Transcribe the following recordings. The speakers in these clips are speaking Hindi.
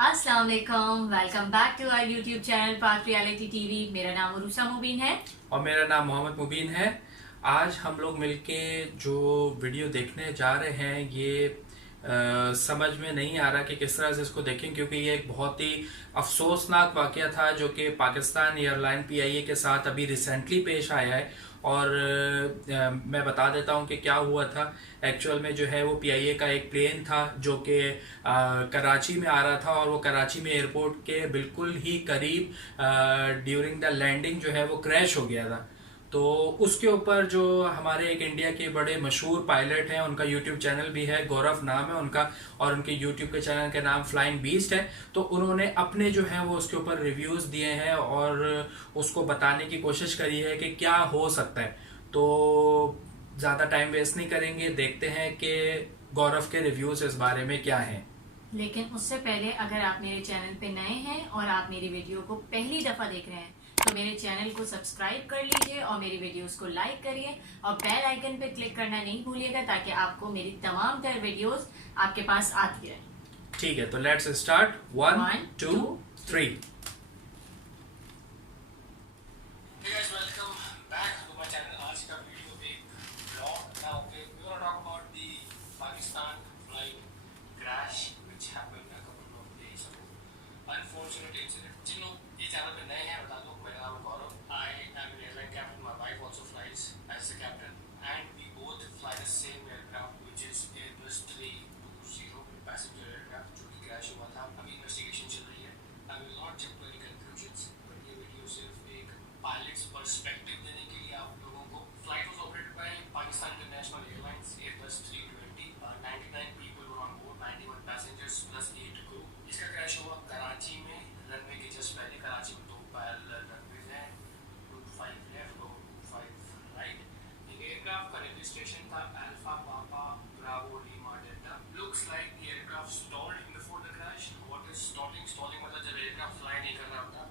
अस्सलाम वालेकुम, welcome back to our YouTube channel Pak reality TV. मेरा नाम उरूसा मुबीन है और मेरा नाम मोहम्मद मुबीन है। आज हम लोग मिलके जो वीडियो देखने जा रहे हैं ये समझ में नहीं आ रहा कि किस तरह से इसको देखें, क्योंकि ये एक बहुत ही अफसोसनाक वाकया था जो कि पाकिस्तान एयरलाइन पीआईए के साथ अभी रिसेंटली पेश आया है। और मैं बता देता हूँ कि क्या हुआ था। एक्चुअल में जो है वो पीआईए का एक प्लेन था जो कि कराची में आ रहा था, और वो कराची में एयरपोर्ट के बिल्कुल ही करीब ड्यूरिंग द लैंडिंग जो है वो क्रैश हो गया था। तो उसके ऊपर जो हमारे एक इंडिया के बड़े मशहूर पायलट हैं, उनका यूट्यूब चैनल भी है, गौरव नाम है उनका, और उनके यूट्यूब के चैनल का नाम फ्लाइंग बीस्ट है। तो उन्होंने अपने जो है वो उसके ऊपर रिव्यूज दिए हैं और उसको बताने की कोशिश करी है कि क्या हो सकता है। तो ज़्यादा टाइम वेस्ट नहीं करेंगे, देखते हैं कि गौरव के रिव्यूज इस बारे में क्या हैं। लेकिन उससे पहले अगर आप मेरे चैनल पे नए हैं और आप मेरी वीडियो को पहली दफ़ा देख रहे हैं तो मेरे चैनल को सब्सक्राइब कर लीजिए और मेरी वीडियोस को लाइक करिए और बेल आइकन पे क्लिक करना नहीं भूलिएगा ताकि आपको मेरी तमाम तर वीडियोस आपके पास आती रहे। ठीक है, तो let's start. 1 1 2 2 3। Hey guys, welcome back to my channel. आज का वीडियो एक vlog now. Okay, we're gonna talk about the Pakistan flight crash which happened a couple of days ago. Unfortunate incident. जिन लोग ये चैनल पे नए हैं बता दो, मेरा नाम है गौरव. I am an airline captain. My wife also flies as the captain, and we both fly the same aircraft, which is Airbus 320 passenger aircraft जो कि crash हुआ था. अभी investigation चल रही है. I will not jump to any conclusions, but ये वीडियो सिर्फ एक पायलट्स पर्सपेक्टिव देने के लिए आप लोगों को. Flight was operated by Pakistan international airlines Airbus 320. 99 people were on board, 91 passengers plus 8 crew. इसका क्रैश हुआ कराची में, रनवे के जस्ट पहले. कराची में 2 पैरेलल रनवेज हैं, 25 लेफ्ट और 25 राइट. एयरक्राफ्ट का रजिस्ट्रेशन था अल्फा पापा Bravo Lima delta. Looks like the aircraft stalled in before the crash. What is stalling? Stalling मतलब जब एयरक्राफ्ट फ्लाई नहीं कर रहा होता.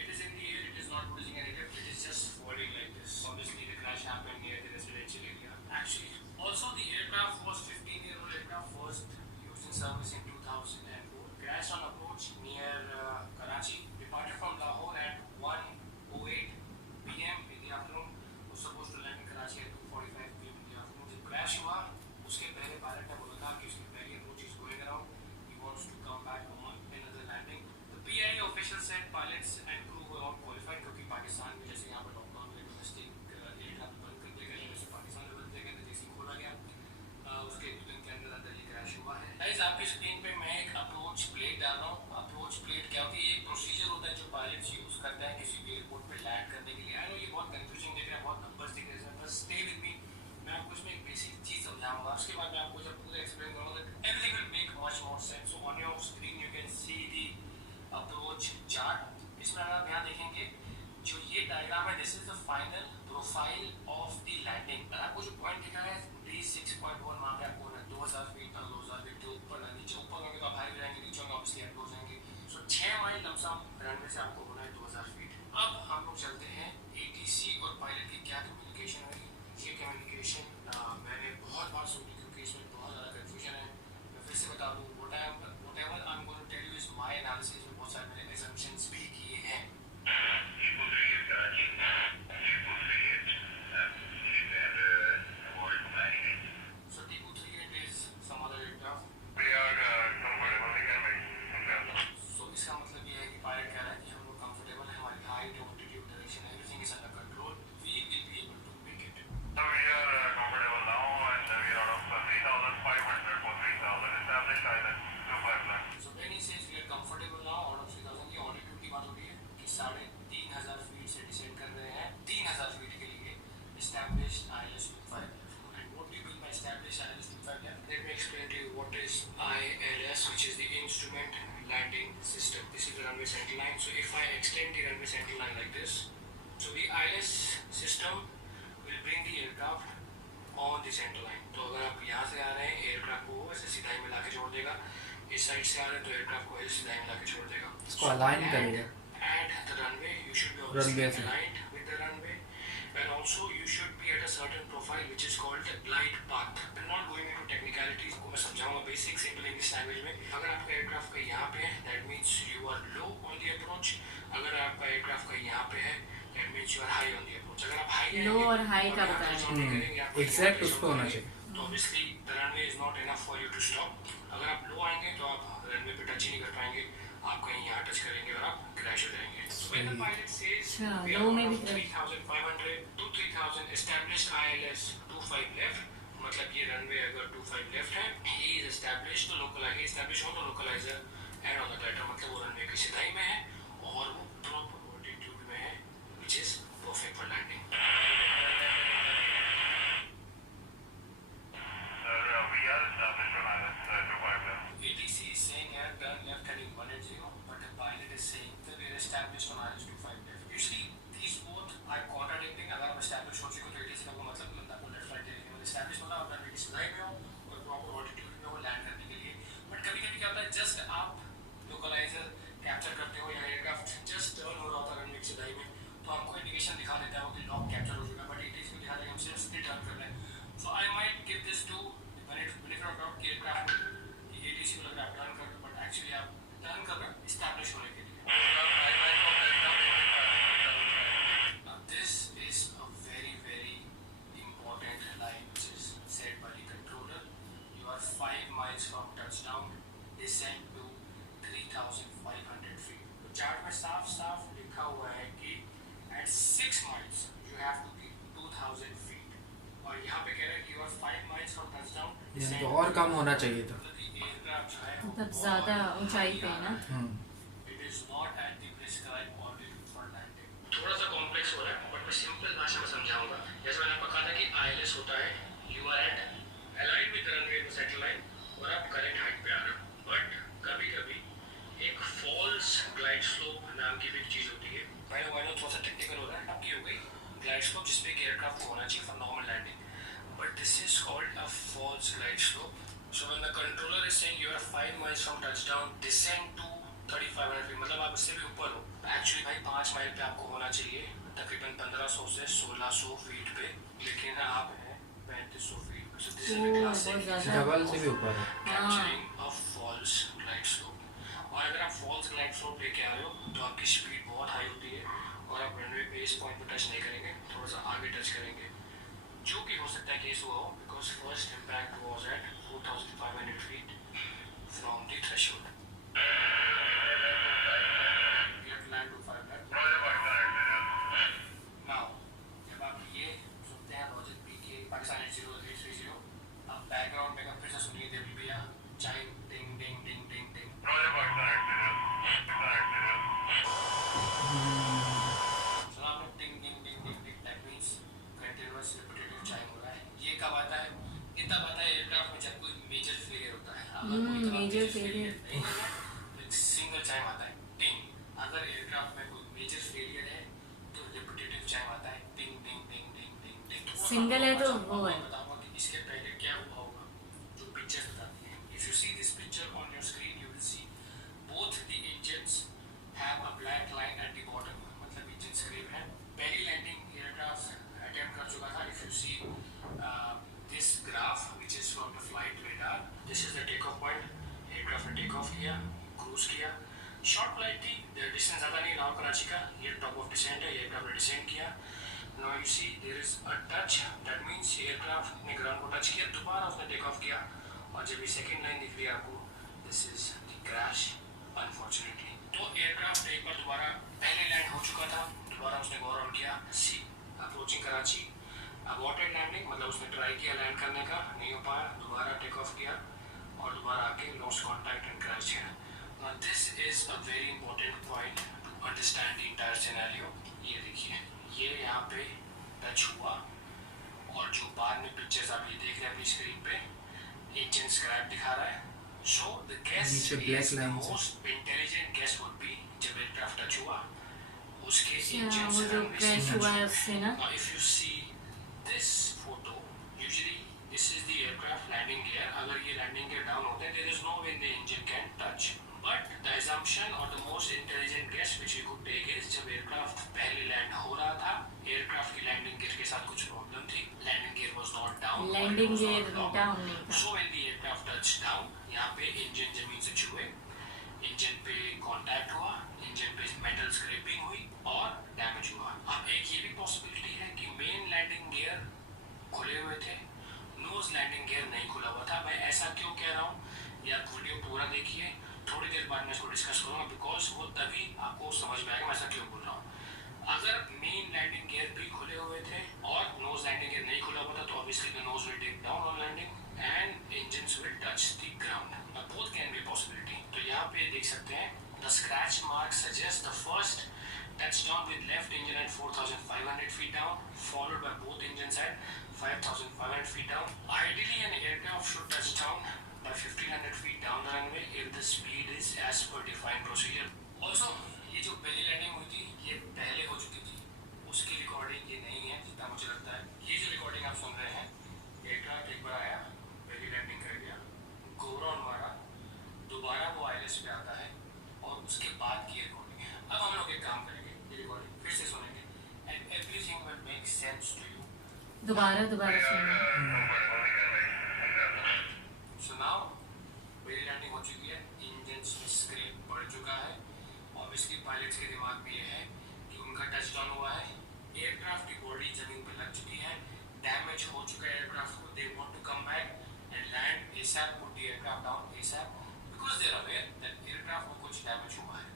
It is in the air, it is not producing any lift, it is just falling like this. Obviously the crash happened near the residential area actually. Also the aircraft was 15-year-old aircraft, first used in service in 2004. Crashed on approach near Karachi. Departed from Lahore at 1:08 p.m. in the afternoon. Was supposed to land in Karachi at 2:45 p.m. in the afternoon. जब crash हुआ उसके पहले पायलट ने बोला था कि उसकी पहली approach is going around. He wants to come back on another landing. The PIA official said pilots and crew were not qualified क्योंकि पाकिस्तान में जैसे यहाँ पर लॉकडाउन में डोमेस्टिक एयरक्राफ्ट बंद कर दिया गया, वैसे पाकिस्तान में बंद किया गया, तो जैसे खोला गया उसके 2 दिन के अंदर अंदर ये क्रैश हुआ है. गाइस आपकी स्क्रीन पे मैं एक अप्रोच प्लेट डाल रहा हूँ. अप्रोच प्लेट क्या होती है? एक प्रोसीजर होता है जो पायलट्स यूज करते हैं किसी भी एयरपोर्ट पे लैंड करने के लिए. आई नो ये बहुत कंफ्यूजिंग दिख रहा है, बहुत नंबर्स दिख रहे हैं, बस स्टे विद मी. मैं आपको इसमें एक बेसिक चीज समझाऊंगा, उसके बाद मैं आपको जब पूरा एक्सप्लेन करूंगा everything will make much more sense. So on your screen you can see the approach chart. इसमें अगर आप यहाँ देखेंगे जो ये डायग्राम है, this is the final profile of the landing. आपको जो पॉइंट दिखा है D6.1 वहाँ पे आपको 2000 फीट पर 2000 फीट के ऊपर नीचे ऊपर होंगे तो आप हाई जाएंगे, नीचे होंगे ऑब्वियसली आप लो जाएंगे. सो 6 माइल लमसम रनवे से आपको होना है 2000 फीट. अब हम लोग चलते हैं ATC और पायलट की क्या कम्युनिकेशन हुई. ये कम्युनिकेशन मैंने बहुत बार सुनी क्योंकि इसमें बहुत ज़्यादा कन्फ्यूजन है. मैं फिर से बता दूँ, whatever I'm going to tell you is my analysis. में बहुत सारे मैंने assumptions भी किए हैं. So T238 is some other aircraft. So इसका मतलब ये है कि पायलट कह रहा है कि हम लोग कंफर्टेबल हैं, हमारी height, altitude, direction, everything is under control. We will be able to make it. So when he says we are comfortable now out of 3000, ये ऑल्टीट्यूड की बात हो रही है कि 3500 फीट से डिसेंड कर रहे हैं 3000 फीट के लिए established ILS 25. And what do you mean by established ILS 25? Let me explain to you what is ILS, which is the Instrument Landing System. This is the runway center line. So if I extend the runway center line like this, so the ILS system will bring the aircraft on the center line. तो अगर आप यहाँ से आ रहे हैं एयरक्राफ्ट को ऐसे सीधाई में लाके छोड़ देगा, इस साइड से आ रहे हैं तो एयरक्राफ्ट को ऐसे सीधाई में लाके छोड़ देगा. इसको अलाइन करेगा. At the runway you should be obviously aligned with the runway, and also you should be at a certain profile which is called the glide path. I'm not going into technicalities, को मैं समझाऊंगा बेसिक सिंपल इंग्लिश लैंग्वेज में. अगर आपका एयरक्राफ्ट का यहाँ पे है, that means अगर आपका एयरक्राफ्ट का यहाँ पे है that means you are high on the approach. अगर आप हाई लो और हाई का बताया एग्जैक्ट उसको होना चाहिए। तो obviously the runway is not enough for you to stop. अगर आप लो आएंगे तो आप रनवे पे टच ही नहीं कर पाएंगे, आप कहीं यहाँ टच करेंगे और आप क्रैश हो जाएंगे। So when the pilot says we are लो में out भी of 3,500 to 3,000 established ILS 25 left, मतलब ये रनवे अगर 25 लेफ्ट है, he is established तो लोकलाइजर, he established on the localizer and on the data, मतलब वो रनवे की सिधाई में है और वो प्रॉपर altitude में है which is perfect for landing. ATC is saying air turn left heading 180, but the pilot is saying that we are established on ILS 25 left. Usually these both are contradicting. अगर आप established हो चुके तो ATC का कोई मतलब नहीं बनता, आपको लेफ्ट राइट देने में established होना और रनवे की सिधाई में हो और प्रॉपर ऑल्टीट्यूड में वो लैंड करने के लिए। बट कभी-कभी क्या होता है, जस्ट आप लोकलाइजर कैप्चर करते हो या एयरक्राफ्ट जस्ट टर्न हो रहा होता है रनवे की सिधाई में, तो आपको इंडिकेशन दिखा देता है कि लॉक कैप्चर हो चुका है, बट ATC को दिखा देगा हम सिर्फ स्प्लिट टर्न कर रहे हैं। So I might give this to when it around aircraft ATC को लग रहा है टर्न कर रहे हो, बट एक्चुअली आप टर्न कर रहे हो एस्टैब्लिश होने के लिए। This is a very very important line which is said by the controller. You are 5 miles from touchdown, descend to 3,500 feet. तो चार्ट में साफ साफ लिखा हुआ है कि at 6 miles you have to be 2,000 feet, और यहाँ पे कह रहा है कि you are 5 miles from touchdown, यानी तो और कम होना चाहिए था। मतलब ज्यादा ऊंचाई पे है ना। It is not at the prescribed altitude for landing. थोड़ा सा कॉम्प्लेक्स हो रहा है बट मैं सिंपल भाषा में समझाऊंगा। जैसे मैंने आपको कहा था कि ILS होता है you are at aligned with the runway to settle line और आप करेक्ट हाइट पे आ रहे हो, बट कभी कभी एक फॉल्स ग्लाइड स्लोप नाम की भी चीज होती है। मैंने थोड़ा सा टेक्निकल हो रहा है, आपकी हो गई ग्लाइड स्लोप जिसपे एयरक्राफ्ट को होना चाहिए for normal landing, but this is called a false glide slope. So when the controller is saying you are 5 miles from touchdown, descend to 3,500 feet, मतलब आप उससे भी ऊपर हो। एक्चुअली भाई 5 माइल पे आपको होना चाहिए तकरीबन 1500 से 1600 फीट पे, लेकिन आप हैं 3500 फीट पे। So this is the classic double से भी ऊपर है। capturing a false glide slope. और अगर आप false glide slope लेके आ रहे हो तो आपकी स्पीड बहुत हाई होती है और आप रनवे पे इस पॉइंट पे टच नहीं करेंगे, थोड़ा सा आगे टच करेंगे, जो कि हो सकता है केस हुआ हो because first impact was at 4,500 feet from the threshold. You have to land to 5 left. Now, जब आप ये सुनते हैं लॉजिक पी के पाकिस्तान 80330, आप बैकग्राउंड में फिर से सुनिए देवी भैया चाइम टिंग टिंग टिंग टिंग टिंग। सुना आपने टिंग टिंग टिंग टिंग टिंग, that means continuous repetitive chyme हो रहा है। ये कब आता है? ये तब आता है एयरक्राफ्ट में जब कोई मेजर फेलियर होता है। अगर कोई मेजर फेलियर नहीं है तो एक सिंगल चाइम आता है टिंग। अगर एयरक्राफ्ट में कोई मेजर फेलियर है तो रिपीटेटिव चाइम आता है टिंग टिंग टिंग टिंग टिंग टिंग। सिंगल है तो वो है। बताऊंगा कि इसके पहले क्या हुआ होगा, जो पिक्चर बताती है। If you see this picture on your screen you will see both the engines have a black line at the bottom, मतलब इंजन स्क्रीन है। पहली लैंडिंग एयरक्राफ्ट अटेम्प्ट कर चुका था। If you see this graph which is from the flight radar, this is the takeoff point, aircraft ने take off किया, cruise किया, short flight थी, distance ज़्यादा नहीं लाहौर कराची का, ये top of descent है, aircraft ने descend किया। Now you see there is a touch, that means aircraft ने ground को touch किया, दोबारा उसने take off किया, और जब ये second line दिख रही है आपको, this is the crash, unfortunately। तो aircraft एक बार दोबारा पहले land हो चुका था, दोबारा उसने go around किया, see approaching Karachi, aborted landing मतलब उसने ट्राई किया लैंड करने का, नहीं हो पाया, दोबारा टेक ऑफ किया और दोबारा आके लॉस्ट कांटेक्ट एंड क्रैश किया। Now this is a very important point two understand the entire scenario. ये देखिए, ये यहाँ पे टच हुआ और जो बाद में पिक्चर्स आप ये देख रहे हैं अपनी स्क्रीन पे, इंजन स्क्रैप दिखा रहा है। So the guess is the most intelligent guess would be जब एयरक्राफ्ट टच हुआ उसके इंजन से जो क्रैश हुआ है उससे ना। Now if you see this photo, usually this is the aircraft landing gear. अगर ये landing gear down होते हैं, there is no way the engine can touch. But the assumption or the most intelligent guess which we could take is जब aircraft पहले land हो रहा था, aircraft की landing gear के साथ कुछ problem थी, landing gear was not down. Landing gear down नहीं था। So when the aircraft touched down, यहाँ पे engine जमीन से छुए, इंजन पे कांटेक्ट हुआ, इंजन पे मेटल स्क्रैपिंग थोड़ी देर बाद मैं इसको डिस्कस करूँगा, बिकॉज वो तभी आपको समझ में आएगा मैं ऐसा क्यों बोल रहा हूँ। अगर मेन लैंडिंग गियर भी खुले हुए थे और नोज लैंडिंग गियर नहीं खुला हुआ था, तो obviously the nose will take down on landing and engines will touch the ground. Both can be possibility. तो यहाँ पे देख सकते हैं the scratch mark suggest the first touchdown with left engine at 4,500 feet down, followed by both engines at 5,500 feet down. Ideally, an aircraft should touch down by 1,500 feet down the runway if the speed is as per defined procedure. Also, ये जो पहली लैंडिंग हुई थी ये पहले हो चुकी थी, उसकी रिकॉर्डिंग ये नहीं है जितना मुझे लगता है। ये जो रिकॉर्डिंग आप सुन रहे हैं, एयरक्राफ्ट एक बार आया, पहली लैंडिंग कर गया, गोराउंड मारा, दोबारा वो ILS पे आता है और उसके बाद की रिकॉर्डिंग है। अब हम लोग एक काम करेंगे, फिर से सुनेंगे and everything will make sense to you. दोबारा सुनना। So now मेरी लैंडिंग हो चुकी है, इंजन्स में स्क्रैप पड़ चुका है, ऑब्वियसली पायलट्स के दिमाग में ये है कि उनका टचडाउन हुआ है, एयरक्राफ्ट की बॉडी जमीन पर लग चुकी है, डैमेज हो चुका है एयरक्राफ्ट को, they want to come back and land ASAP, put the aircraft down ASAP because they are aware that aircraft में कुछ डैमेज हुआ है।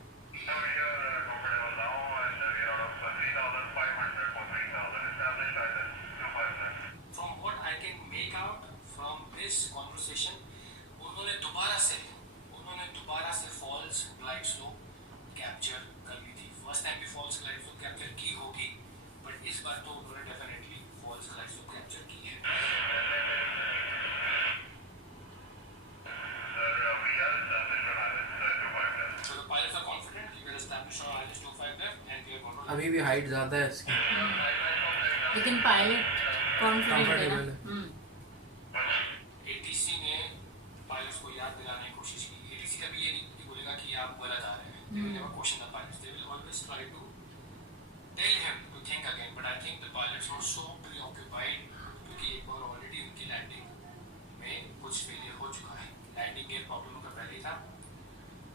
From what I can make out from this conversation, उन्होंने दोबारा से फॉल्स ग्लाइड स्लोप कैप्चर कर ली थी। फर्स्ट टाइम भी फॉल्स ग्लाइड स्लोप कैप्चर की होगी, बट इस बार तो उन्होंने definitely false glide slope capture की है। So the pilots are confident we will establish our ILS 25 left and we are going to अभी भी हाइट ज़्यादा है इसकी, लेकिन पायलट कॉन्फिडेंट है Comfortable ना। ATC ने पायलट्स को याद दिलाने की कोशिश की। ATC कभी ये नहीं बोलेगा कि आप गलत आ रहे हैं। They will never question the pilots. They will always try to tell him to think again. But I think the pilots were so preoccupied क्योंकि एक बार ऑलरेडी उनकी लैंडिंग में कुछ फेलियर हो चुका है। लैंडिंग गियर प्रॉब्लम का पहले था,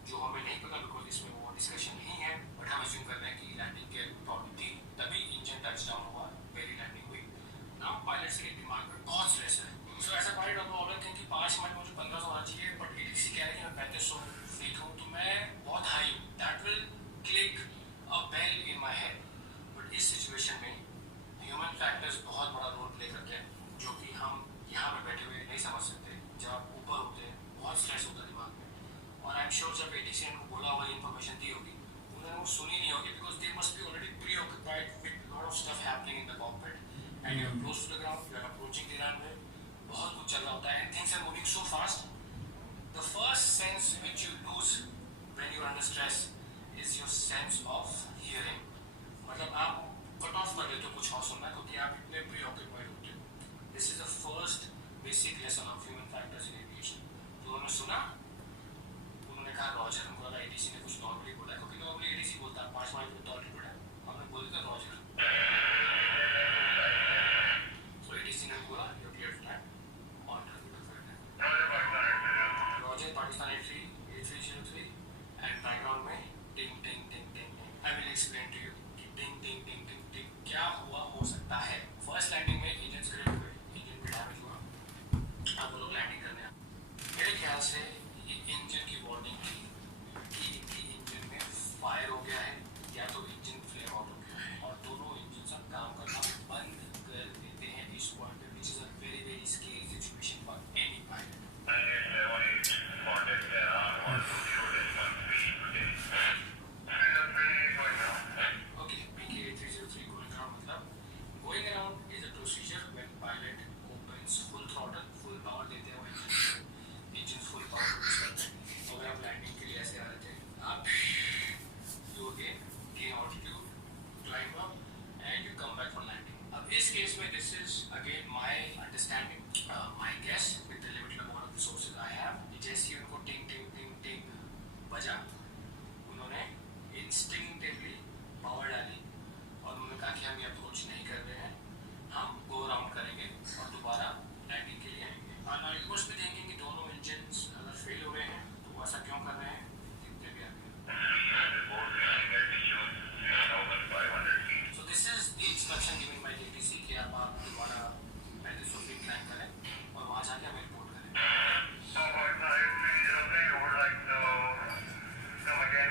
जो हमें नहीं पता बिकॉज इसमें वो डिस्कशन नहीं है, बट हम अज्यूम कर रहे हैं कि लैंडिंग गियर प्रॉब्लम थी, तभी इंजन टचडाउन हुआ, पहली लैंडिंग हुई। नाउ पायलट्स के दिमाग में बहुत स्ट्रेस है। सो ऐसा पायलट आप ऑलरेडी थिंक कि 5 मिनट मुझे 1500 होना चाहिए, बट ATC कह रहे हैं कि मैं 3500 फीट हूँ, तो मैं बहुत हाई हूँ। That will click a bell in my head. But इस सिचुएशन में ह्यूमन फैक्टर्स बहुत बड़ा रोल प्ले करते हैं, जो कि हम यहाँ पे बैठे हुए नहीं समझ सकते। जब आप ऊपर होते हैं बहुत स्ट्रेस होता है दिमाग में, और आई एम श्योर जब ATC ने उनको बोला हुआ इन्फॉर्मेशन दी होगी, उन्होंने वो सुनी नहीं होगी because they must be already preoccupied with lot of stuff happening in the cockpit and you're close to the ground, you're approaching the runway, बहुत कुछ चल रहा होता है and things are moving so fast. The first sense which you lose when you're under stress is your sense of hearing. मतलब आप कट ऑफ कर देते हो कुछ और सुनना क्योंकि आप इतने preoccupied होते हो। This is the first basic lesson of human factors in aviation. तो उन्होंने सुना, उन्होंने कहा रॉजर, हमको लगा ATC ने कुछ नॉर्मली बोला क्योंकि नॉर्मली ATC बोलता है 5 माइल पे ऑलरेडी पड़ा, हमने बोल दिया रॉजर। So ATC ने बोला you clear to land on runway 25 left. Roger, Pakistan 8303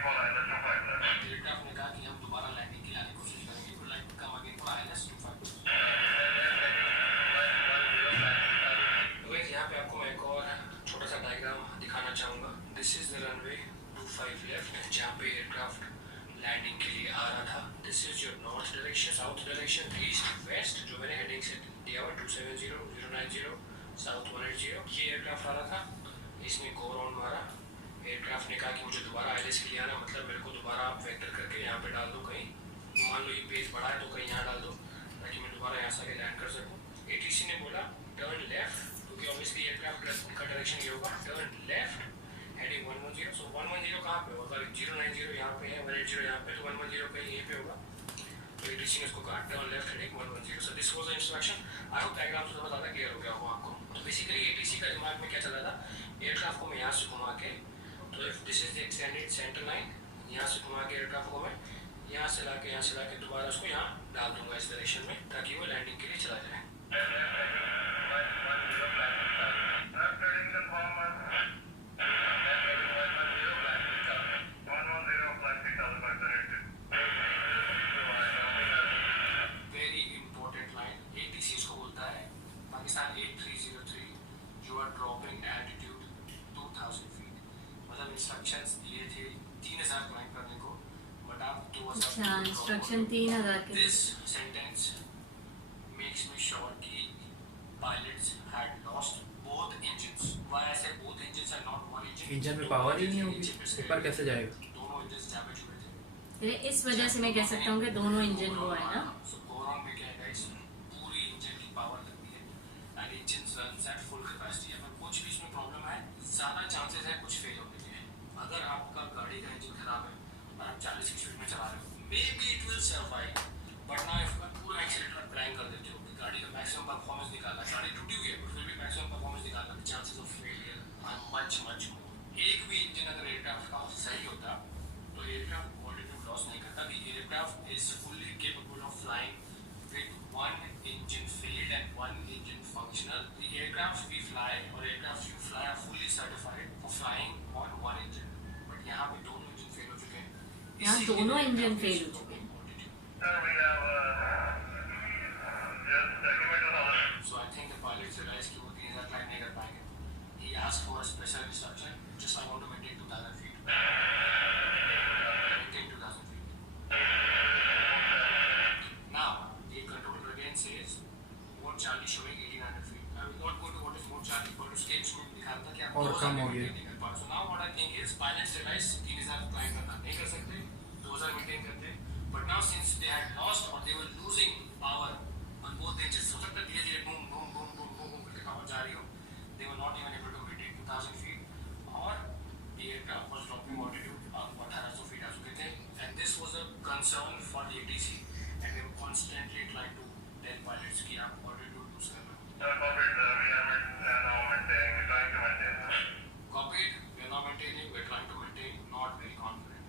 aircraft ने कहा कि हम दोबारा लैंडिंग के लिए आने की कोशिश करेंगे, तो like come again for ILS 25। तो गाइस यहाँ पे आपको मैं एक और छोटा सा डायग्राम दिखाना चाहूँगा। This is the runway 25 left, जहाँ पे एयरक्राफ्ट लैंडिंग के लिए आ रहा था। This is your north direction, south direction, east west, जो मैंने हेडिंग से दिया हुआ 270 090 साउथ 180। ये एयरक्राफ्ट आ रहा था, इसने गो राउंड मारा। एयरक्राफ्ट ने कहा कि मुझे दोबारा ILS के लिए आना, मतलब मेरे को दोबारा आप वेक्टर करके यहाँ पे डाल दो कहीं, मान लो ये पेज बड़ा है तो कहीं यहाँ डाल दो ताकि मैं दोबारा यहाँ से आके लैंड कर सकूँ। ATC ने बोला टर्न लेफ्ट, क्योंकि ऑब्वियसली एयरक्राफ्ट का डायरेक्शन ये होगा, टर्न लेफ्ट हेडिंग 110। सो 110 कहाँ पे होगा? 090 यहाँ पे है, 180 यहाँ पे, तो 110 कहीं यहीं पे होगा। तो ATC ने उसको कहा turn left heading 110। So this was the instruction. I hope diagram से बहुत ज़्यादा क्लियर हो गया होगा आपको। तो बेसिकली ATC का दिमाग में क्या चल रहा था, एयरक्राफ्ट को मैं यहाँ से घुमा के, तो if this is the extended centre line, यहाँ से घुमा के एयरक्राफ्ट को मैं यहाँ से लाके दोबारा उसको यहाँ डाल दूंगा इस डायरेक्शन में, ताकि वो लैंडिंग के लिए चला जाए। वेरी इंपॉर्टेंट लाइन, ATC इसको बोलता है Pakistan 8303, you are dropping altitude 2000 feet. मतलब इंस्ट्रक्शंस दिए थे 3000 क्लाइंब करने को, बट आप 2000। अच्छा, इंस्ट्रक्शन 3000 के। This sentence makes me sure कि pilots had lost both engines. Why I say both engines and not one engine? Engine में पावर ही नहीं होगी, ऊपर कैसे जाएगा? दोनों इंजन डैमेज हुए थे। इस वजह से मैं कह सकता हूँ कि दोनों इंजन वो है ना। So go around में क्या है guys, पूरी इंजन की पावर लगती है and engine runs at full capacity। अगर कुछ भी इसमें प्रॉब्लम है, ज़्यादा चांसेस है कुछ फेल होने के। अगर आपका गाड़ी का इंजन खराब है और आप 40 की स्पीड में चला रहे हो, maybe it will survive, but now if आप पूरा एक्सीलेटर क्रैंक कर देते हो, गाड़ी का मैक्सिमम परफॉर्मेंस निकालना, गाड़ी टूटी हुई है पर फिर भी मैक्सिमम परफॉर्मेंस निकालना, the chances of failure are much more। एक भी इंजन अगर एयरक्राफ्ट का सही होता तो एयरक्राफ्ट ऑल्टीट्यूड लॉस नहीं करता। The aircraft is fully capable of flying with one engine failed and one engine functional। The aircraft we fly or aircraft you fly are fully certified for flying on one engine, but यहाँ पे दोनों इंजन फेल हो चुके हैं। यहाँ दोनों इंजन फेल हो चुके हैं। So I think the pilots realized कि वो 3000 क्लाइंब नहीं कर पाएंगे। He asked for a special instruction, just I want to maintain 2000 feet। Maintain 2000 feet। Now the controller again says Mode Charlie showing 1800 feet। I will not go to what is Mode Charlie, but उसके इसमें दिखा रहा था कि आप और कम हो गया। So now what I think is pilots realized 3000 climb करना नहीं कर सकते, 2000 मेंटेन करते, but now since they had lost or they were losing power on both engines, हो सकता है धीरे-धीरे boom boom boom boom boom करके पावर जा रही हो, they were not even able to maintain 2000 feet और the aircraft was dropping altitude 1800 feet आ चुके थे, and this was a concern for the ATC and they were constantly trying to tell pilots कि आप altitude lose कर रहे हो। Copied, we are not maintaining, we are trying to maintain, not very confident।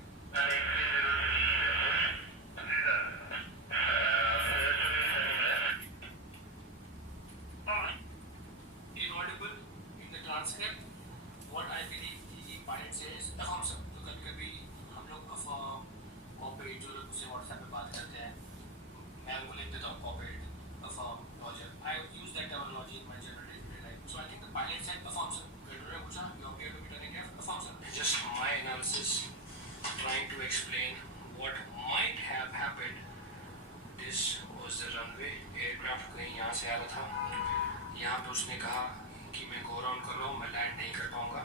Inaudible in the transcript, what I believe the pilot says affirm sir। तो कभी-कभी हम लोग affirm, copied, जो लोग उससे WhatsApp पे बात करते हैं, मैं उनको लिख देता हूँ copied, affirm, roger। I use that terminology in my general day-to-day life। So I think the pilot said affirm sir। Controller ने पूछा you appear to be turning left, affirm sir। Just my analysis, trying to explain what might have happened। This was the runway, aircraft कहीं यहाँ से आ रहा था, यहाँ पे उसने कहा कि मैं गो राउंड कर रहा हूँ, मैं लैंड नहीं कर पाऊँगा।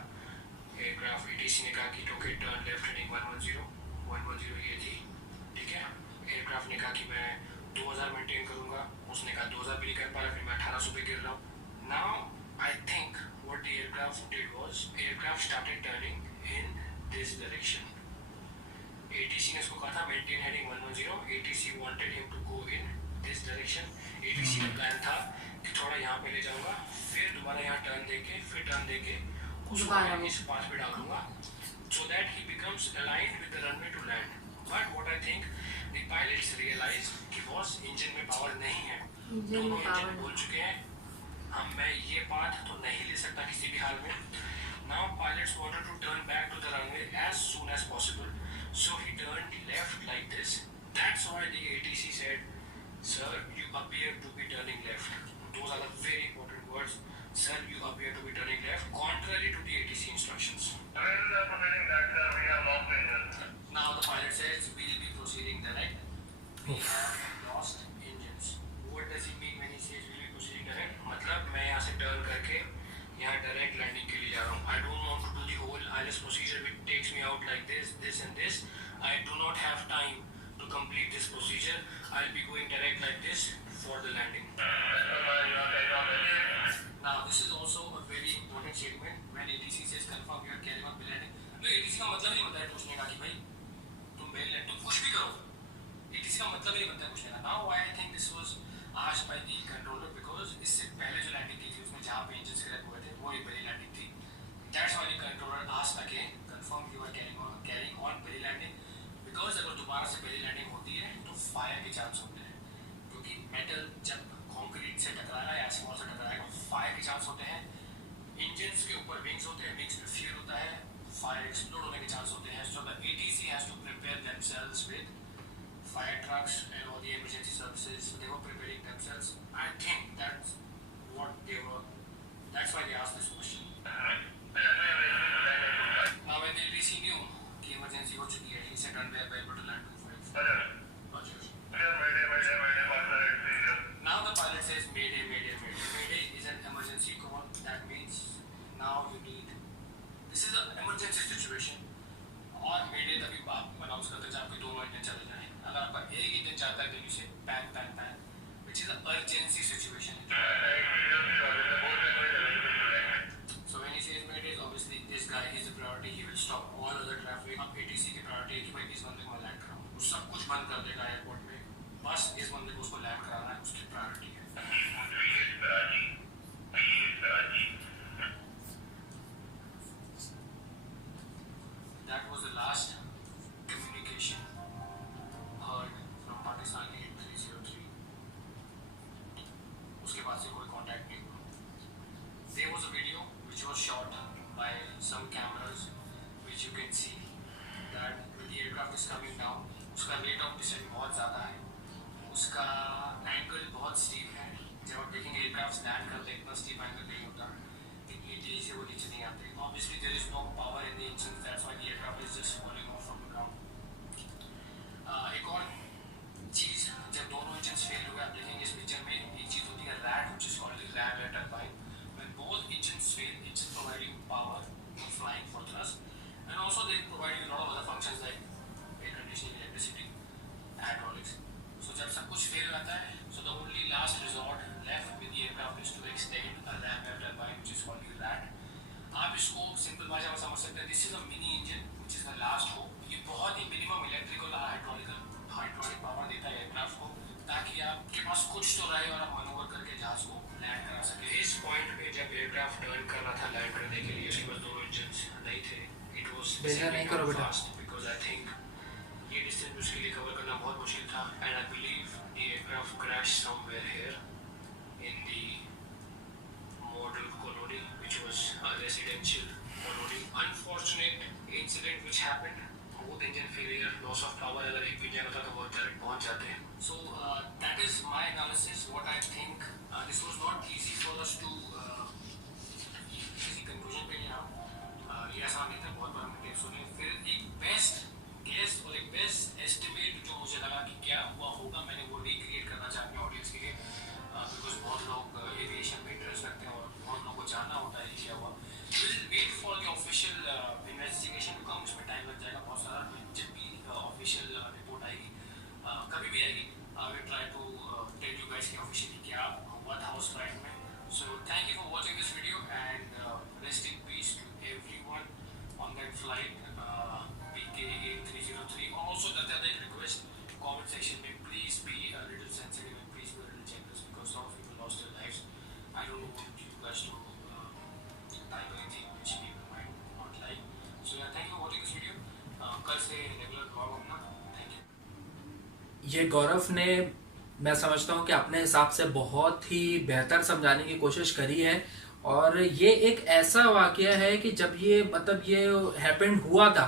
एयरक्राफ्ट ATC ने कहा कि ओके टर्न लेफ्ट हेडिंग 110 ये थी, ठीक है। एयरक्राफ्ट ने कहा कि मैं 2000 मेंटेन करूँगा, उसने कहा 2000 भी नहीं कर पा रहा, फिर मैं 1800 पे गिर रहा हूँ। Now I think what the aircraft did was aircraft started turning in this direction। ATC ने उसको कहा था maintain heading 110, ATC wanted him to go in this direction। ATC का प्लान था कि थोड़ा यहाँ पे ले जाऊंगा, फिर दोबारा यहाँ टर्न देके, फिर टर्न देके उसको मैं इस पाथ पे डालूंगा, so that he becomes aligned with the runway to land। But what I think the pilots realized कि बॉस इंजन में पावर नहीं है, दोनों इंजन बोल चुके हैं मैं ये पाथ तो नहीं ले सकता किसी भी हाल में। Now pilots wanted to turn back to the runway as soon as possible, the ATC said, "Sir, you appear to be turning left." Those are the very important words. "Sir, you appear to be turning left," contrary to the ATC instructions. Now the pilot says, "We'll be proceeding direct. We have lost engines." What does he mean when he says we'll be proceeding direct? मतलब मैं यहाँ से turn करके यहाँ direct landing के लिए जा रहा हूँ. I don't want to do the whole ILS procedure which takes me out like this, this and this. I do not have time to complete this procedure. I'll be going direct like this for the landing. Now this is also a very important statement when ATC says confirm you are carrying on landing. तो ATC का मतलब नहीं बनता है पूछने का कि भाई तुम तुम कुछ भी करो. ATC का मतलब नहीं बनता है पूछने का. Now why I think this was asked by the controller because इससे पहले जो लैंडिंग की थी उसमें जहाँ पे इंजन स्क्रैप हुए थे वो एक belly landing थी. That's why the controller asked again confirm you are carrying on belly landing because अगर दोबारा से belly landing होती है तो फायर के चांस होते हैं क्योंकि मेटल जब कंक्रीट से टकराएगा या स्मॉल से टकराएगा फायर के चांस होते हैं. इंजन्स के ऊपर विंग्स होते हैं, विंग्स पे फ्यूल होता है, फायर एक्सप्लोड होने के चांस होते हैं. So the ATC has to prepare themselves with fire trucks and all the emergency services. So they were preparing themselves. I think that's what they were. That's why they asked this question. Now when the ATC knew कि emergency हो चुकी है, he said run way available to land 25. Roger. Now the pilot says mayday, mayday, mayday. Mayday is an emergency call. That means now you need. This is an emergency situation. और mayday तभी आप अनाउंस करते जब आपके दोनों इंजन चले जाएं. अगर आपका एक इंजन चाहता है तो you say pan pan pan, which is an urgency situation. So when he says mayday, obviously this guy is the priority. He will stop all other traffic. अब ATC की priority है कि भाई इस बंदे को मैं लैंड कराऊं. वो सब कुछ बंद कर देगा एयरपोर्ट में. बस इस बंदे को उसको लैंड कराना है, उसकी प्रायोरिटी है. That was the last communication heard from Pakistani 8303. उसके बाद से कोई contact नहीं हुआ. There was a video which was shot by some cameras which you can see that when the aircraft is coming down, उसका rate of descent बहुत ज़्यादा है. उसका एंगल बहुत स्टीप है. जब आप देखेंगे एयरक्राफ्ट लैंड करते हैं इतना स्टीप एंगल नहीं होता. इतनी तेजी से वो नीचे नहीं आते. Obviously there is no power in the engine. That's why the aircraft is just falling off from the ground. एक और चीज़ जब दोनों इंजन फेल हुए आप देखेंगे इस पिक्चर में एक चीज़ होती है rat which is called the rat turbine. When both engines fail, it's providing power for flying for thrust and also they providing a lot of other functions like air conditioning, electricity, hydraulics. So जब सब कुछ फेल रहता है, so the only last resort left with the aircraft is to extend a ram air turbine which is called the rat. आप इसको सिंपल भाषा में समझ सकते हैं. This is a mini engine which is the last hope. ये बहुत ही मिनिमम इलेक्ट्रिकल हाइड्रोलिक पावर देता है एयरक्राफ्ट को ताकि आपके पास कुछ तो रहे और आप मनोवर करके जहाज को लैंड करा सके. इस पॉइंट पे जब एयरक्राफ्ट टर्न कर रहा था लैंड करने के लिए उसके पास दोनों इंजन नहीं थे. इट वाज बेजा नहीं करो बेटा बिकॉज आई थिंक ये डिस्टेंस उसके लिए कवर करना बहुत मुश्किल था. And I believe the aircraft crash somewhere here in the model colony which was a residential colony. Unfortunate incident which happened. Both engine failure, loss of power. अगर एक भी इंजन होता तो वो डायरेक्ट पहुंच जाते हैं. So that is my analysis. What I think this was not easy for us to किसी conclusion पे नहीं आया. ये आसान नहीं था. बहुत बार हमने टिप्स सुने. फिर एक best guess और एक best estimate जो मुझे लगा कि क्या हुआ होगा मैंने वो recreate करना चाहा अपने ऑडियंस के लिए because बहुत लोग एविएशन में इंटरेस्ट रखते हैं और बहुत लोगों को जानना होता है क्या हुआ. We'll wait for the official investigation to come. उसमें टाइम लग जाएगा बहुत सारा. जब भी ऑफिशियल रिपोर्ट आएगी कभी भी आएगी I will try to tell you guys कि ऑफिशियली क्या हुआ था उस फ्लाइट में. So thank you for watching this video and rest in peace to everyone on that flight PK8303. और also करते हैं एक रिक्वेस्ट comment section में please be a little sensitive and please be a little generous because some of people lost their lives. I don't want you guys to type anything which people might not like. So yeah, thank you for watching this video. कल से रेगुलर ब्लॉग अपना. Thank you. ये गौरव ने मैं समझता हूँ कि अपने हिसाब से बहुत ही बेहतर समझाने की कोशिश करी है. और ये एक ऐसा वाकया है कि जब ये मतलब ये हैपेंड हुआ था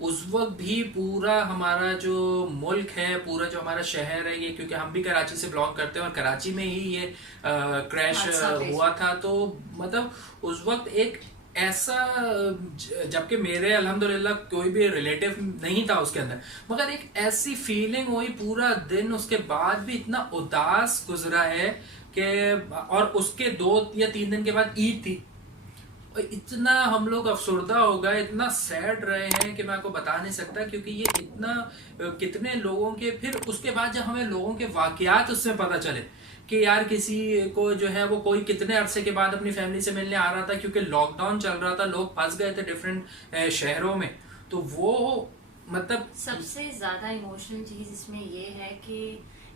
उस वक्त भी पूरा हमारा जो मुल्क है, पूरा जो हमारा शहर है ये, क्योंकि हम भी कराची से बिलोंग करते हैं और कराची में ही ये क्रैश हुआ था। तो मतलब उस वक्त एक ऐसा, जबकि मेरे अल्हम्दुलिल्लाह कोई भी रिलेटिव नहीं था उसके अंदर, मगर एक ऐसी फीलिंग हुई, पूरा दिन उसके बाद भी इतना उदास गुजरा है कि, और उसके 2 या 3 दिन के बाद ईद थी, इतना हम लोग अफसुर्दा हो गए, इतना सैड रहे हैं कि मैं आपको बता नहीं सकता। क्योंकि ये इतना, कितने लोगों के, फिर उसके बाद जब हमें लोगों के वाकयात उससे पता चले कि यार किसी को जो है वो कोई कितने अरसे के बाद अपनी फैमिली से मिलने आ रहा था, क्योंकि लॉकडाउन चल रहा था, लोग फंस गए थे डिफरेंट शहरों में। तो वो मतलब सबसे ज्यादा इमोशनल चीज इसमें ये है कि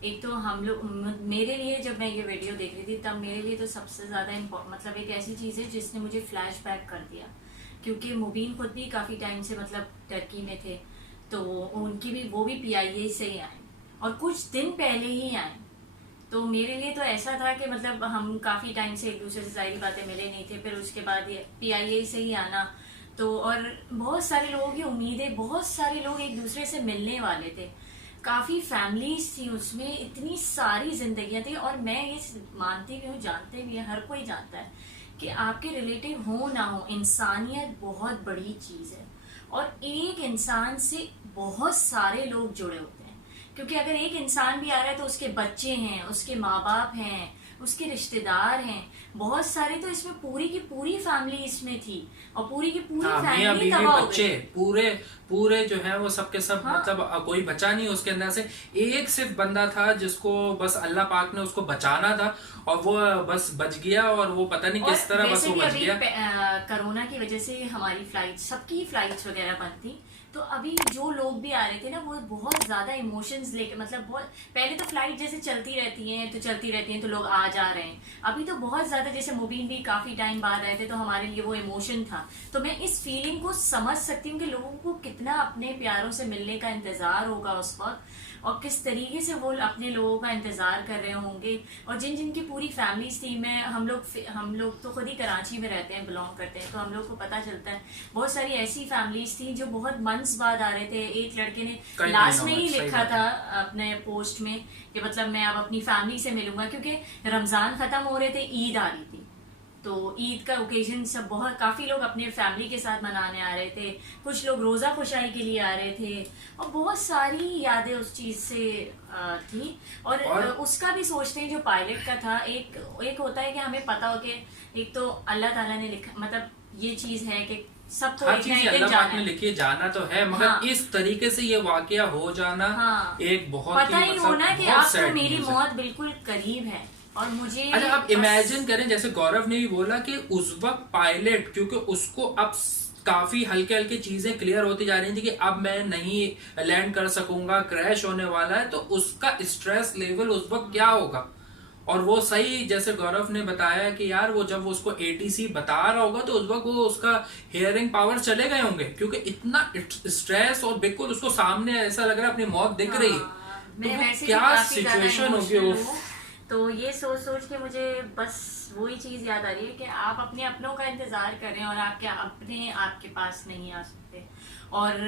एक तो हम लोग, मेरे लिए जब मैं ये वीडियो देख रही थी तब मेरे लिए तो सबसे ज्यादा मतलब एक ऐसी चीज है जिसने मुझे फ्लैशबैक कर दिया, क्योंकि मुबीन खुद भी काफी टाइम से मतलब टर्की में थे, तो उनकी भी, वो भी PIA से ही आए और कुछ दिन पहले ही आए। तो मेरे लिए तो ऐसा था कि मतलब हम काफी टाइम से एक दूसरे से सारी बातें मिले नहीं थे, फिर उसके बाद ये PIA से ही आना, तो और बहुत सारे लोगों की उम्मीदें, बहुत सारे लोग एक दूसरे से मिलने वाले थे, काफी फैमिलीज थी उसमें, इतनी सारी जिंदगियां थी। और मैं ये मानती भी हूँ, जानते भी है, हर कोई जानता है कि आपके रिलेटिव हो ना हो, इंसानियत बहुत बड़ी चीज है और एक इंसान से बहुत सारे लोग जुड़े होते हैं। क्योंकि अगर एक इंसान भी आ रहा है तो उसके बच्चे हैं, उसके माँ बाप हैं, उसके रिश्तेदार हैं, बहुत सारे, तो इसमें पूरी की पूरी फैमिली इसमें थी और पूरी की पूरी फैमिली तबाह हो बच्चे गई। पूरे जो है वो सबके सब, हाँ। मतलब कोई बचा नहीं उसके अंदर से। एक सिर्फ बंदा था जिसको बस अल्लाह पाक ने उसको बचाना था और वो बस बच गया, और वो पता नहीं किस तरह बस वो बच गया। कोरोना की वजह से हमारी फ्लाइट, सबकी फ्लाइट्स वगैरह बंद थी, तो अभी जो लोग भी आ रहे थे ना वो बहुत ज्यादा इमोशंस लेके, मतलब बहुत, पहले तो फ्लाइट जैसे चलती रहती हैं तो लोग आ जा रहे हैं, अभी तो बहुत ज्यादा, जैसे मुबीन भी काफी टाइम बाद रहे थे तो हमारे लिए वो इमोशन था। तो मैं इस फीलिंग को समझ सकती हूँ कि लोगों को कितना अपने प्यारों से मिलने का इंतजार होगा उस वक्त, और किस तरीके से वो अपने लोगों का इंतजार कर रहे होंगे। और जिन जिनकी पूरी फैमिलीज थी, हम लोग तो खुद ही कराची में रहते हैं, बिलोंग करते हैं, तो हम लोग को पता चलता है बहुत सारी ऐसी फैमिलीज थी जो बहुत मंथ्स बाद आ रहे थे। एक लड़के ने लास्ट में ही लिखा था अपने पोस्ट में कि मतलब मैं अब अपनी फैमिली से मिलूंगा, क्योंकि रमजान खत्म हो रहे थे, ईद आ रही थी, तो ईद का ओकेजन सब, बहुत काफी लोग अपने फैमिली के साथ मनाने आ रहे थे, कुछ लोग रोजा खुशाई के लिए आ रहे थे, और बहुत सारी यादें उस चीज से थी। और उसका भी सोचते हैं जो पायलट का था, एक होता है कि हमें पता हो कि एक तो अल्लाह ताला ने लिखा, मतलब ये चीज है कि सबको हर चीज अल्लाह पाक ने लिखी है, जाना तो है, मगर हाँ। इस तरीके से ये वाकया हो जाना, हाँ। एक बहुत पता ही मतलब होना कि बहुत अब तो मेरी न्यूज़ है। मौत बिल्कुल करीब है और मुझे, अच्छा आप इमेजिन करें, जैसे गौरव ने भी बोला कि उस वक्त पायलट, क्योंकि उसको अब काफी हल्के हल्के चीजें क्लियर होती जा रही थी कि अब मैं नहीं लैंड कर सकूंगा, क्रैश होने वाला है, तो उसका स्ट्रेस लेवल उस वक्त क्या होगा। और वो सही, जैसे गौरव ने बताया कि यार वो जब उसको ATC बता रहा होगा तो उस वक्त वो उसका हियरिंग पावर चले गए होंगे, क्योंकि इतना स्ट्रेस, और बिल्कुल उसको सामने ऐसा लग रहा है अपनी मौत दिख रही है। तो वो क्या सिचुएशन होगी। तो ये सोच सोच के मुझे बस वही चीज याद आ रही है कि आप अपने अपनों का इंतजार करें और आपके अपने आपके पास नहीं आ सकते। और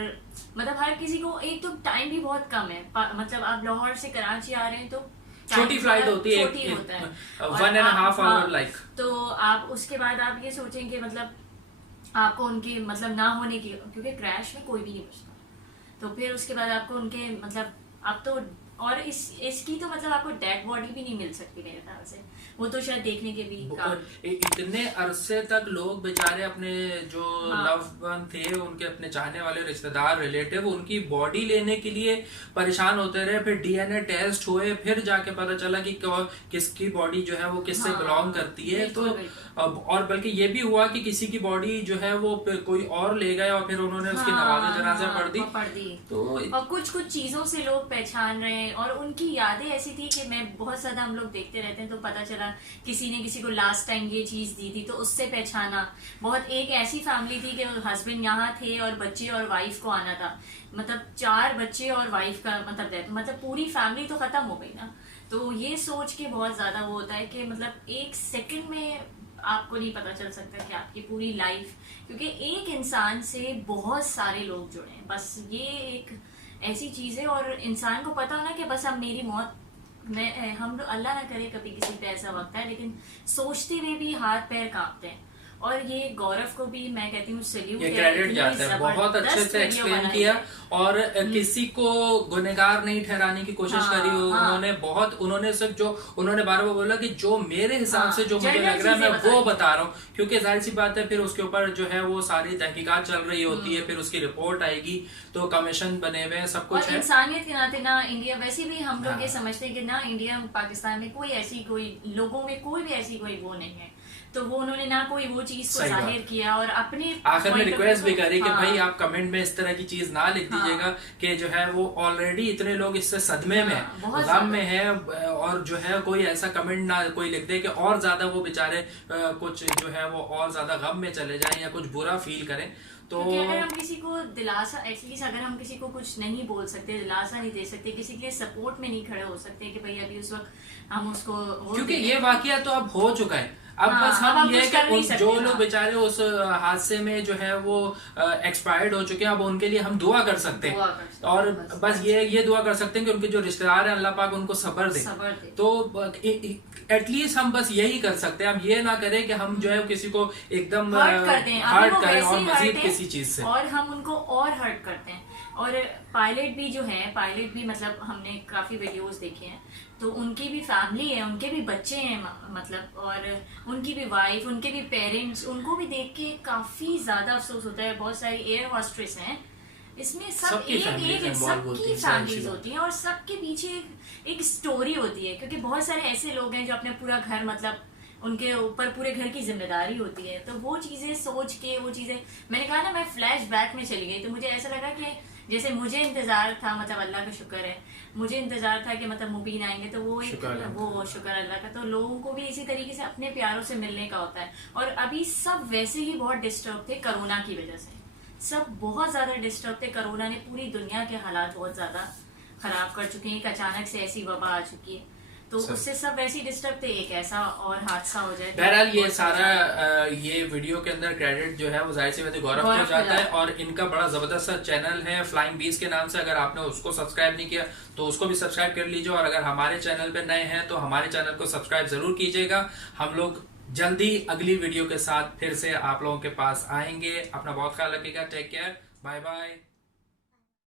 मतलब हर किसी को, एक तो टाइम भी बहुत कम है, मतलब आप लाहौर से कराची आ रहे हैं तो छोटी फ्लाइट होती है, छोटी होता है, 1.5 hour लाइक। तो आप उसके बाद आप ये सोचेंगे मतलब आपको उनके मतलब ना होने की, क्योंकि क्रैश में कोई भी नहीं बचता, तो फिर उसके बाद आपको उनके मतलब अब तो, और इसकी तो मतलब आपको डेड बॉडी भी नहीं मिल सकती मेरे ख्याल से, वो तो शायद देखने के भी इतने अरसे तक लोग बेचारे अपने जो हाँ। लव्ड वन थे, उनके अपने चाहने वाले रिश्तेदार, रिलेटिव, उनकी बॉडी लेने के लिए परेशान होते रहे, फिर DNA टेस्ट हुए, फिर जाके पता चला कि किसकी बॉडी जो है वो किससे बिलोंग करती है। तो और बल्कि ये भी हुआ कि किसी की बॉडी जो है वो कोई और ले गए और फिर उन्होंने उसकी नवाज़ जनाजा पढ़ दी। तो और कुछ कुछ चीजों से लोग पहचान रहे हैं, और उनकी यादें ऐसी थी कि मैं बहुत ज्यादा, हम लोग देखते रहते हैं तो पता चला किसी ने किसी को लास्ट टाइम ये चीज दी थी तो उससे पहचाना। बहुत एक ऐसी फैमिली थी कि हस्बैंड यहाँ थे और बच्चे और वाइफ को आना था, मतलब 4 बच्चे और वाइफ का मतलब पूरी फैमिली तो खत्म हो गई ना। तो ये सोच के बहुत ज्यादा वो होता है कि मतलब एक सेकंड में आपको नहीं पता चल सकता कि आपकी पूरी लाइफ, क्योंकि एक इंसान से बहुत सारे लोग जुड़े हैं। बस ये एक ऐसी चीज है, और इंसान को पता होना कि बस अब मेरी मौत में, हम लोग अल्लाह ना करे कभी किसी पे ऐसा वक्त है, लेकिन सोचते हुए भी हाथ पैर कांपते हैं। और ये गौरव को भी मैं कहती हूँ सैल्यूट, ये क्रेडिट जाता है, बहुत अच्छे से एक्सप्लेन किया और किसी को गुनहगार नहीं ठहराने की कोशिश करी। उन्होंने सिर्फ जो उन्होंने बार बार बोला कि जो मेरे हिसाब से जो मुझे लग रहा है मैं वो बता रहा हूँ, क्योंकि जाहिर सी बात है फिर उसके ऊपर जो है वो सारी तहकीकात चल रही होती है, फिर उसकी रिपोर्ट आएगी, तो कमीशन बने हुए हैं, सब कुछ है। इंसानियत के नाते ना इंडिया, वैसे भी हम लोग ये समझते हैं कि ना इंडिया पाकिस्तान में कोई ऐसी, कोई लोगों में कोई भी ऐसी कोई वो नहीं है, तो वो उन्होंने ना कोई वो चीज को जाहिर किया और अपने आखिर में रिक्वेस्ट भी करी कि भाई आप कमेंट में इस तरह की चीज ना लिख दीजिएगा कि जो है वो ऑलरेडी इतने लोग इससे सदमे में गम में है, और जो है कोई ऐसा कमेंट ना कोई लिख दे कि और ज्यादा वो बेचारे कुछ जो है वो और ज्यादा गम में चले जाएं या कुछ बुरा फील करें। तो अगर हम किसी को दिलासा, एटलीस्ट अगर हम किसी को कुछ नहीं बोल सकते, दिलासा नहीं दे सकते, किसी के लिए सपोर्ट में नहीं खड़े हो सकते कि भाई अभी उस वक्त हम उसको, क्योंकि ये वाकया तो अब हो चुका है, अब बस हम ये कि जो लोग बेचारे उस हादसे में जो है वो एक्सपायर्ड हो चुके हैं, अब उनके लिए हम दुआ कर सकते हैं, और बस ये दुआ कर सकते हैं कि उनके जो रिश्तेदार हैं अल्लाह पाक उनको सब्र दे। तो एटलीस्ट हम बस यही कर सकते हैं, हम ये ना करें कि हम जो है किसी को एकदम हर्ट करें और मजीद किसी चीज से, और हम उनको और हर्ट करते हैं। और पायलट भी जो है, पायलट भी मतलब हमने काफी वीडियोस देखे हैं, तो उनकी भी फैमिली है, उनके भी बच्चे हैं मतलब, और उनकी भी वाइफ, उनके भी पेरेंट्स, उनको भी देख के काफी ज्यादा अफसोस होता है। बहुत सारी एयर हॉस्टेस हैं इसमें, सबकी फैमिलीज होती हैं और सबके पीछे एक स्टोरी होती है, क्योंकि बहुत सारे ऐसे लोग हैं जो अपने पूरा घर, मतलब उनके ऊपर पूरे घर की जिम्मेदारी होती है। तो वो चीजें सोच के, वो चीजें, मैंने कहा ना मैं फ्लैश बैक में चली गई, तो मुझे ऐसा लगा कि जैसे मुझे इंतजार था, मतलब अल्लाह का शुक्र है, मुझे इंतजार था कि मतलब मुबीन आएंगे, तो वो एक वो शुक्र अल्लाह का, तो लोगों को भी इसी तरीके से अपने प्यारों से मिलने का होता है। और अभी सब वैसे ही बहुत डिस्टर्ब थे कोरोना की वजह से, सब बहुत ज्यादा डिस्टर्ब थे। कोरोना ने पूरी दुनिया के हालात बहुत ज्यादा खराब कर चुके हैं, एक अचानक से ऐसी वबा आ चुकी है, तो उससे सब वैसे ही डिस्टर्ब थे, एक ऐसा और हादसा हो जाए। बहरहाल ये सारा ये वीडियो के अंदर क्रेडिट जो है वो जाहिर सी बात है गौरव को जाता है, और इनका बड़ा जबरदस्त चैनल है फ्लाइंग बीज के नाम से, अगर आपने उसको सब्सक्राइब नहीं किया तो उसको भी सब्सक्राइब कर लीजिए, और अगर हमारे चैनल पे नए हैं तो हमारे चैनल को सब्सक्राइब जरूर कीजिएगा। हम लोग जल्दी अगली वीडियो के साथ फिर से आप लोगों के पास आएंगे। अपना बहुत ख्याल रखिएगा, टेक केयर, बाय बाय।